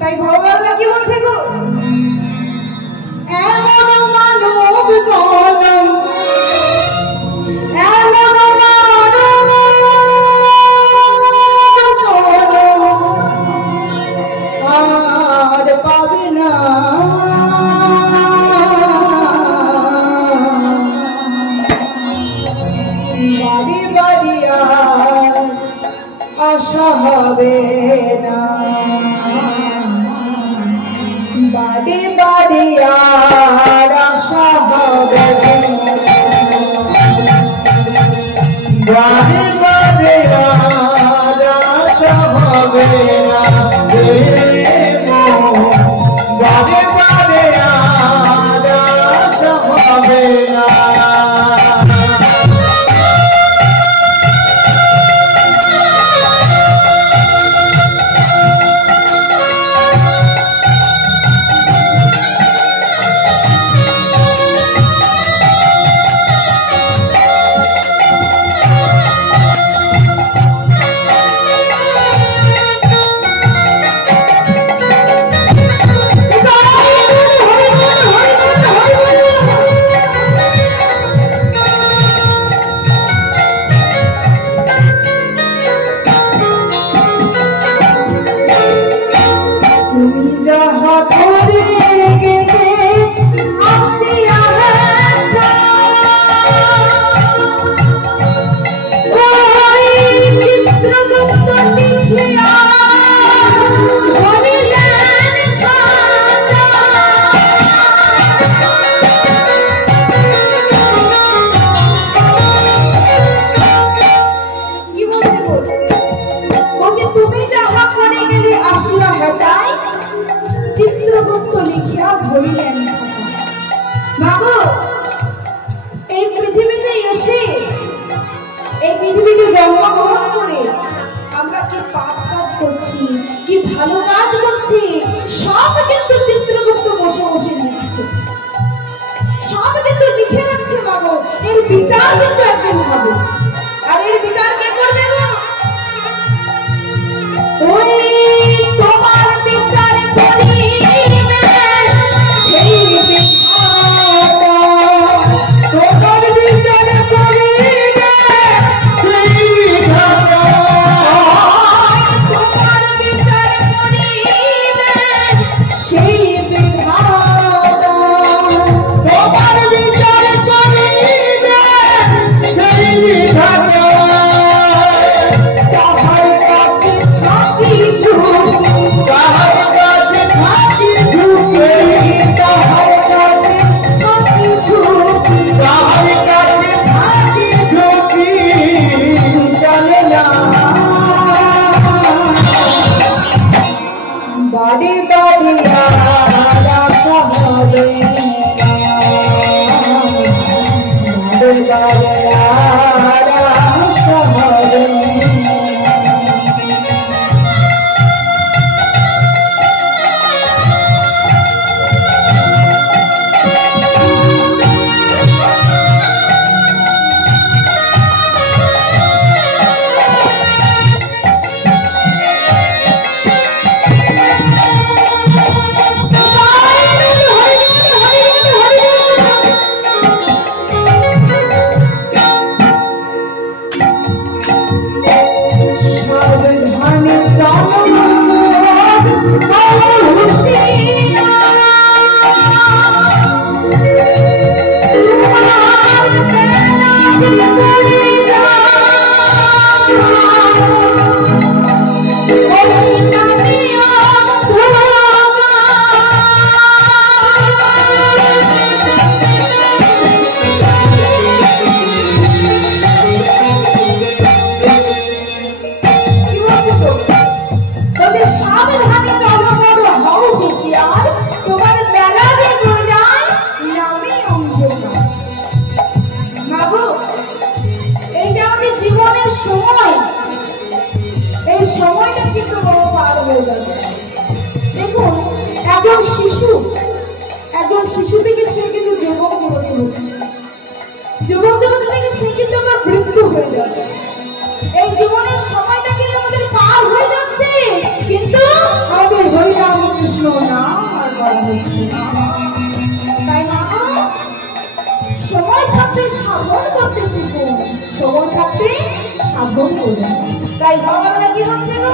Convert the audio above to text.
তাই ভগবান কি বলছে গো, এমন মানব জনম এমন মানব জনম আর পাবে না। বাড়ি বাড়ি আর আশা হবে না, বাড়ি বাড়ি আর আশা হবে না, বাড়ি বাড়ি আর আশা হবে না, বাড়ি বাড়ি আর আশা হবে না। এই পৃথিবীতে এসে এই পৃথিবীতে জন্মগ্রহণ করে আমরা কি পাপ কাজ করছি কি ভালো কাজ করছি সব কিন্তু চিত্রগুপ্ত বসে বসে লিখছে, সব কিন্তু লিখে রাখছে। মাগো এর বিচার কিন্তু একদিন হবে, আর এর বিচার কে করবে গো? ওই তোমার বিচার করি শিশু থেকে সে কিন্তু যুবক যুবতী হচ্ছে, যুবক যুবতী থেকে সে কিন্তু আমার মৃত্যু হয়ে যাচ্ছে। এই জীবনের সময়টা কিন্তু আমাদের পার হয়ে যাচ্ছে, কিন্তু আমাদের হরিনাম গ্রহণ করবেন। তাই ভগবানরা কি হচ্ছে গো,